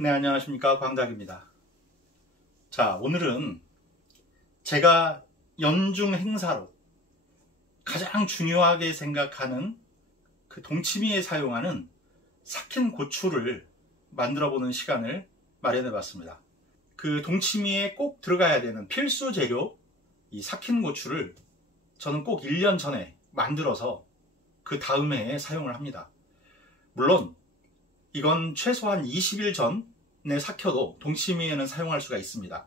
네, 안녕하십니까. 광작입니다. 자, 오늘은 제가 연중 행사로 가장 중요하게 생각하는 그 동치미에 사용하는 삭힌 고추를 만들어 보는 시간을 마련해 봤습니다. 그 동치미에 꼭 들어가야 되는 필수 재료, 이 삭힌 고추를 저는 꼭 1년 전에 만들어서 그 다음 해에 사용을 합니다. 물론 이건 최소한 20일 전에 삭혀도 동치미에는 사용할 수가 있습니다.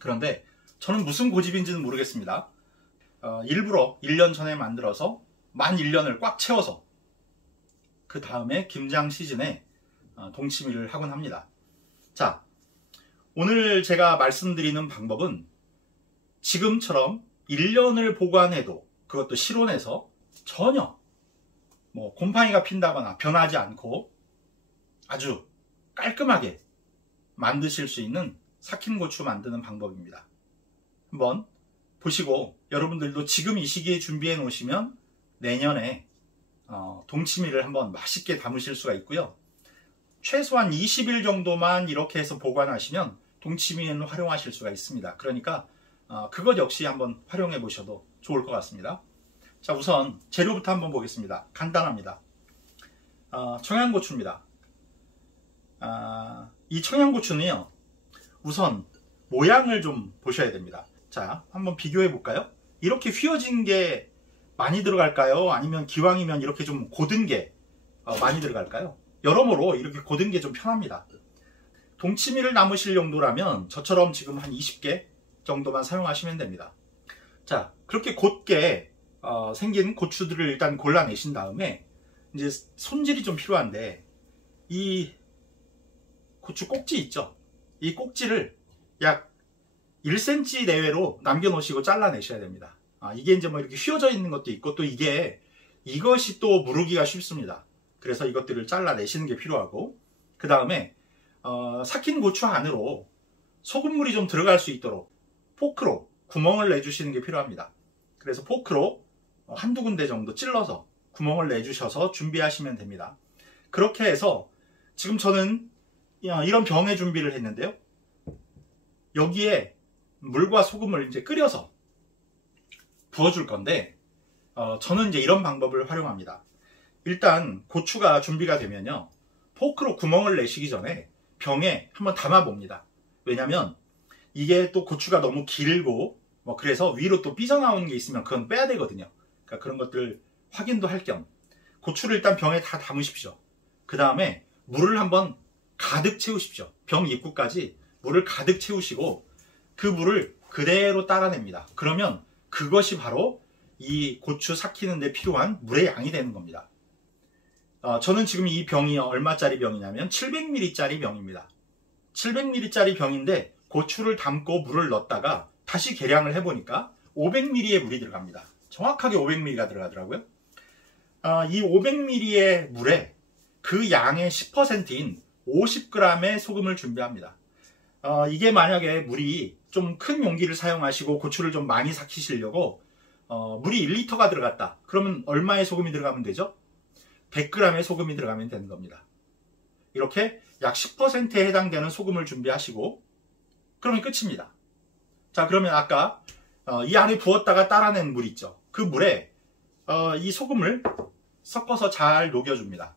그런데 저는 무슨 고집인지는 모르겠습니다. 일부러 1년 전에 만들어서 만 1년을 꽉 채워서 그 다음에 김장 시즌에 동치미를 하곤 합니다. 자, 오늘 제가 말씀드리는 방법은 지금처럼 1년을 보관해도 그것도 실온에서 전혀 곰팡이가 핀다거나 변하지 않고 아주 깔끔하게 만드실 수 있는 삭힌 고추 만드는 방법입니다. 한번 보시고 여러분들도 지금 이 시기에 준비해 놓으시면 내년에 동치미를 한번 맛있게 담으실 수가 있고요. 최소한 20일 정도만 이렇게 해서 보관하시면 동치미는 활용하실 수가 있습니다. 그러니까 그것 역시 한번 활용해 보셔도 좋을 것 같습니다. 자, 우선 재료부터 한번 보겠습니다. 간단합니다. 청양고추입니다. 이 청양고추는요, 우선 모양을 좀 보셔야 됩니다. 자, 한번 비교해 볼까요? 이렇게 휘어진 게 많이 들어갈까요? 아니면 기왕이면 이렇게 좀 고든 게 많이 들어갈까요? 여러모로 이렇게 고든 게 좀 편합니다. 동치미를 담으실 정도라면 저처럼 지금 한 20개 정도만 사용하시면 됩니다. 자, 그렇게 곧게 생긴 고추들을 일단 골라내신 다음에 이제 손질이 좀 필요한데, 이 고추 꼭지 있죠? 이 꼭지를 약 1cm 내외로 남겨놓으시고 잘라내셔야 됩니다. 이게 이제 이렇게 휘어져 있는 것도 있고, 또 이것이 또 무르기가 쉽습니다. 그래서 이것들을 잘라내시는 게 필요하고, 그 다음에 삭힌 고추 안으로 소금물이 좀 들어갈 수 있도록 포크로 구멍을 내주시는 게 필요합니다. 그래서 포크로 한두 군데 정도 찔러서 구멍을 내주셔서 준비하시면 됩니다. 그렇게 해서 지금 저는 이런 병에 준비를 했는데요. 여기에 물과 소금을 이제 끓여서 부어줄 건데, 저는 이제 이런 방법을 활용합니다. 일단 고추가 준비가 되면요, 포크로 구멍을 내시기 전에 병에 한번 담아 봅니다. 왜냐면 이게 또 고추가 너무 길고 그래서 위로 또 삐져나오는 게 있으면 그건 빼야 되거든요. 그러니까 그런 것들 확인도 할 겸 고추를 일단 병에 다 담으십시오. 그 다음에 물을 한번 가득 채우십시오. 병 입구까지 물을 가득 채우시고 그 물을 그대로 따라냅니다. 그러면 그것이 바로 이 고추 삭히는 데 필요한 물의 양이 되는 겁니다. 저는 지금 이 병이 얼마짜리 병이냐면 700ml짜리 병입니다. 700ml짜리 병인데 고추를 담고 물을 넣었다가 다시 계량을 해보니까 500ml의 물이 들어갑니다. 정확하게 500ml가 들어가더라고요. 이 500ml의 물에 그 양의 10%인 50g의 소금을 준비합니다. 이게 만약에 물이 좀 큰 용기를 사용하시고 고추를 좀 많이 삭히시려고 물이 1리터가 들어갔다. 그러면 얼마의 소금이 들어가면 되죠? 100g의 소금이 들어가면 되는 겁니다. 이렇게 약 10%에 해당되는 소금을 준비하시고 그러면 끝입니다. 자, 그러면 아까 이 안에 부었다가 따라낸 물 있죠? 그 물에 이 소금을 섞어서 잘 녹여줍니다.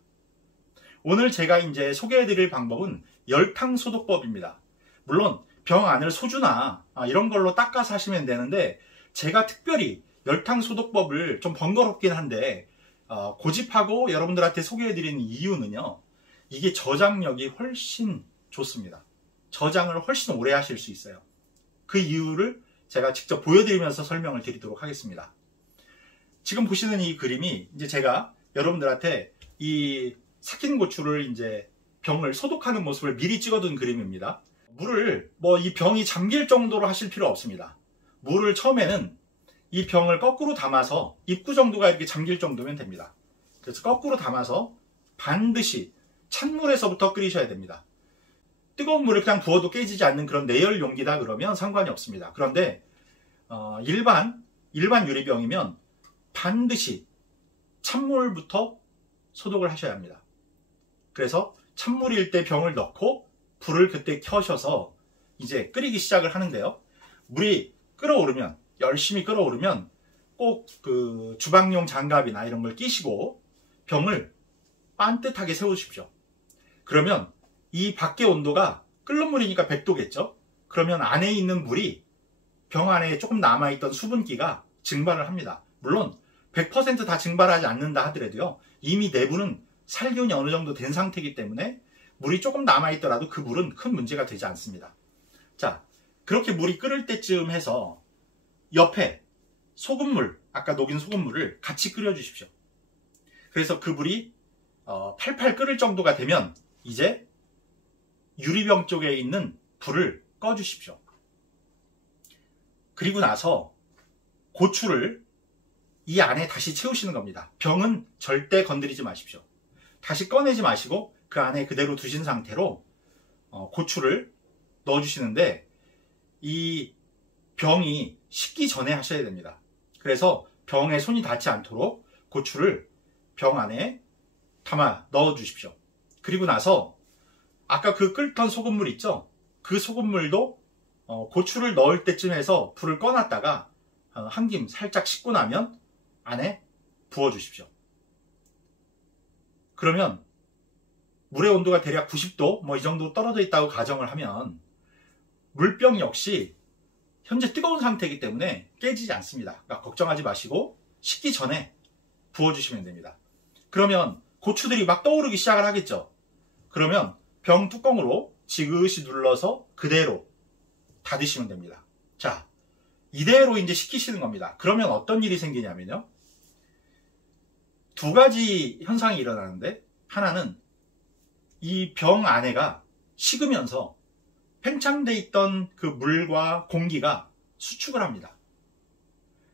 오늘 제가 이제 소개해드릴 방법은 열탕 소독법입니다. 물론 병 안을 소주나 이런 걸로 닦아서 하시면 되는데, 제가 특별히 열탕 소독법을 좀 번거롭긴 한데 고집하고 여러분들한테 소개해드리는 이유는요, 이게 저장력이 훨씬 좋습니다. 저장을 훨씬 오래 하실 수 있어요. 그 이유를 제가 직접 보여드리면서 설명을 드리도록 하겠습니다. 지금 보시는 이 그림이 이제 제가 여러분들한테 이 삭힌 고추를 이제 병을 소독하는 모습을 미리 찍어둔 그림입니다. 물을 이 병이 잠길 정도로 하실 필요 없습니다. 물을 처음에는 이 병을 거꾸로 담아서 입구 정도가 이렇게 잠길 정도면 됩니다. 그래서 거꾸로 담아서 반드시 찬물에서부터 끓이셔야 됩니다. 뜨거운 물을 그냥 부어도 깨지지 않는 그런 내열 용기다 그러면 상관이 없습니다. 그런데 일반 유리병이면 반드시 찬물부터 소독을 하셔야 합니다. 그래서 찬물일 때 병을 넣고 불을 그때 켜셔서 이제 끓이기 시작을 하는데요. 물이 끓어오르면, 열심히 끓어오르면 꼭 그 주방용 장갑이나 이런 걸 끼시고 병을 반듯하게 세우십시오. 그러면 이 밖의 온도가 끓는 물이니까 100도겠죠? 그러면 안에 있는 물이 병 안에 조금 남아있던 수분기가 증발을 합니다. 물론 100% 다 증발하지 않는다 하더라도요, 이미 내부는 살균이 어느 정도 된 상태이기 때문에 물이 조금 남아있더라도 그 물은 큰 문제가 되지 않습니다. 자, 그렇게 물이 끓을 때쯤 해서 옆에 소금물, 아까 녹인 소금물을 같이 끓여주십시오. 그래서 그 물이 팔팔 끓을 정도가 되면 이제 유리병 쪽에 있는 불을 꺼주십시오. 그리고 나서 고추를 이 안에 다시 채우시는 겁니다. 병은 절대 건드리지 마십시오. 다시 꺼내지 마시고 그 안에 그대로 두신 상태로 고추를 넣어주시는데, 이 병이 식기 전에 하셔야 됩니다. 그래서 병에 손이 닿지 않도록 고추를 병 안에 담아 넣어 주십시오. 그리고 나서 아까 그 끓던 소금물 있죠? 그 소금물도 고추를 넣을 때쯤 해서 불을 꺼놨다가 한 김 살짝 씻고 나면 안에 부어 주십시오. 그러면 물의 온도가 대략 90도 뭐 이 정도 떨어져 있다고 가정을 하면 물병 역시 현재 뜨거운 상태이기 때문에 깨지지 않습니다. 그러니까 걱정하지 마시고 식기 전에 부어주시면 됩니다. 그러면 고추들이 막 떠오르기 시작을 하겠죠. 그러면 병 뚜껑으로 지그시 눌러서 그대로 닫으시면 됩니다. 자, 이대로 이제 식히시는 겁니다. 그러면 어떤 일이 생기냐면요, 두 가지 현상이 일어나는데, 하나는 이 병 안에가 식으면서 팽창돼 있던 그 물과 공기가 수축을 합니다.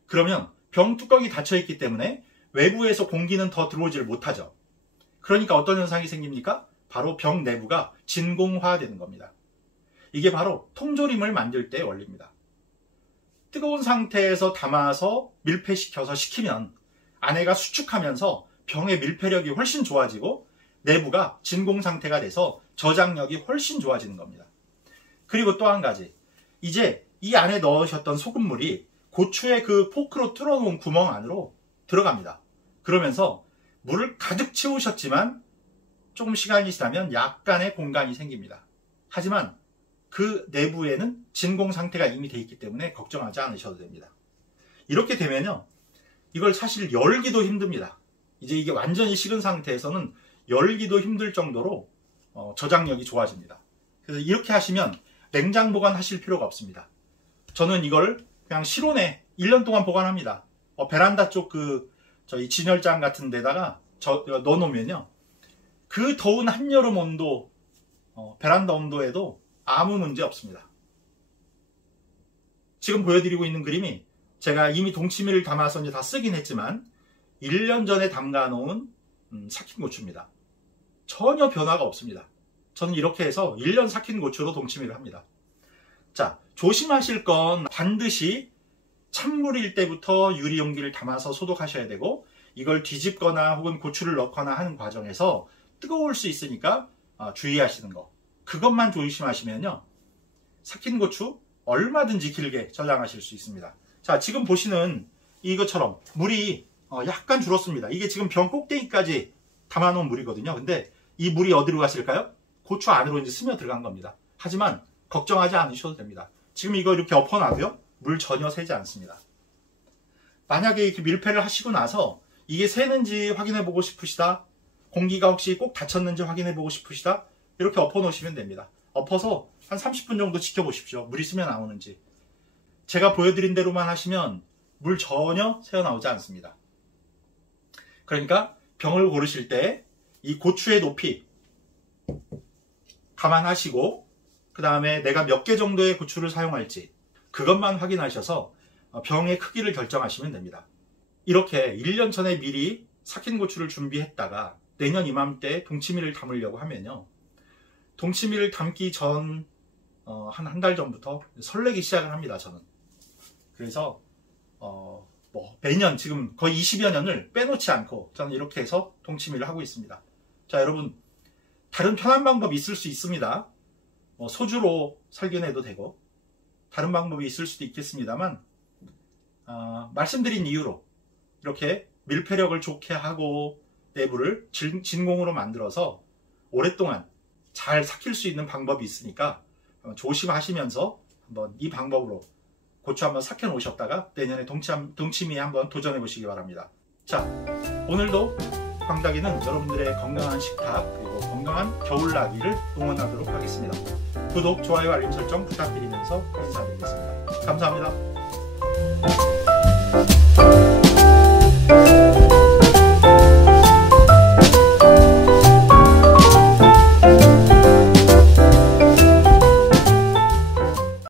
그러면 병 뚜껑이 닫혀 있기 때문에 외부에서 공기는 더 들어오지를 못하죠. 그러니까 어떤 현상이 생깁니까? 바로 병 내부가 진공화되는 겁니다. 이게 바로 통조림을 만들 때의 원리입니다. 뜨거운 상태에서 담아서 밀폐시켜서 식히면 안에가 수축하면서 병의 밀폐력이 훨씬 좋아지고 내부가 진공 상태가 돼서 저장력이 훨씬 좋아지는 겁니다. 그리고 또 한 가지, 이제 이 안에 넣으셨던 소금물이 고추의 그 포크로 뚫어놓은 구멍 안으로 들어갑니다. 그러면서 물을 가득 채우셨지만 조금 시간이 지나면 약간의 공간이 생깁니다. 하지만 그 내부에는 진공 상태가 이미 돼 있기 때문에 걱정하지 않으셔도 됩니다. 이렇게 되면요, 이걸 사실 열기도 힘듭니다. 이제 이게 완전히 식은 상태에서는 열기도 힘들 정도로 저장력이 좋아집니다. 그래서 이렇게 하시면 냉장 보관하실 필요가 없습니다. 저는 이걸 그냥 실온에 1년 동안 보관합니다. 베란다 쪽 저희 진열장 같은 데다가 넣어놓으면요, 그 더운 한여름 온도, 베란다 온도에도 아무 문제 없습니다. 지금 보여드리고 있는 그림이 제가 이미 동치미를 담아서 이제 다 쓰긴 했지만 1년 전에 담가 놓은 삭힌 고추입니다. 전혀 변화가 없습니다. 저는 이렇게 해서 1년 삭힌 고추로 동치미를 합니다. 자, 조심하실 건 반드시 찬물일 때부터 유리 용기를 담아서 소독하셔야 되고, 이걸 뒤집거나 혹은 고추를 넣거나 하는 과정에서 뜨거울 수 있으니까 주의하시는 거, 그것만 조심하시면요, 삭힌 고추 얼마든지 길게 저장하실 수 있습니다. 자, 지금 보시는 이것처럼 물이 약간 줄었습니다. 이게 지금 병 꼭대기까지 담아놓은 물이거든요. 근데 이 물이 어디로 갔을까요? 고추 안으로 이제 스며 들어간 겁니다. 하지만 걱정하지 않으셔도 됩니다. 지금 이거 이렇게 엎어놔도요, 물 전혀 새지 않습니다. 만약에 이렇게 밀폐를 하시고 나서 이게 새는지 확인해 보고 싶으시다, 공기가 혹시 꼭 닫혔는지 확인해 보고 싶으시다, 이렇게 엎어 놓으시면 됩니다. 엎어서 한 30분 정도 지켜보십시오. 물이 스며 나오는지. 제가 보여드린 대로만 하시면 물 전혀 새어나오지 않습니다. 그러니까 병을 고르실 때 이 고추의 높이 감안하시고, 그 다음에 내가 몇 개 정도의 고추를 사용할지 그것만 확인하셔서 병의 크기를 결정하시면 됩니다. 이렇게 1년 전에 미리 삭힌 고추를 준비했다가 내년 이맘때 동치미를 담으려고 하면요, 동치미를 담기 전 한 달 전부터 설레기 시작을 합니다, 저는. 그래서 매년 지금 거의 20여 년을 빼놓지 않고 저는 이렇게 해서 동치미를 하고 있습니다. 자, 여러분, 다른 편한 방법이 있을 수 있습니다. 소주로 살균해도 되고 다른 방법이 있을 수도 있겠습니다만 말씀드린 이유로 이렇게 밀폐력을 좋게 하고 내부를 진공으로 만들어서 오랫동안 잘 삭힐 수 있는 방법이 있으니까 조심하시면서 한번 이 방법으로 고추 한번 삭혀 놓으셨다가 내년에 동치미에 한번 도전해 보시기 바랍니다. 자, 오늘도 광닭이는 여러분들의 건강한 식탁 그리고 건강한 겨울나기를 응원하도록 하겠습니다. 구독, 좋아요, 알림 설정 부탁드리면서 인사드리겠습니다. 감사합니다.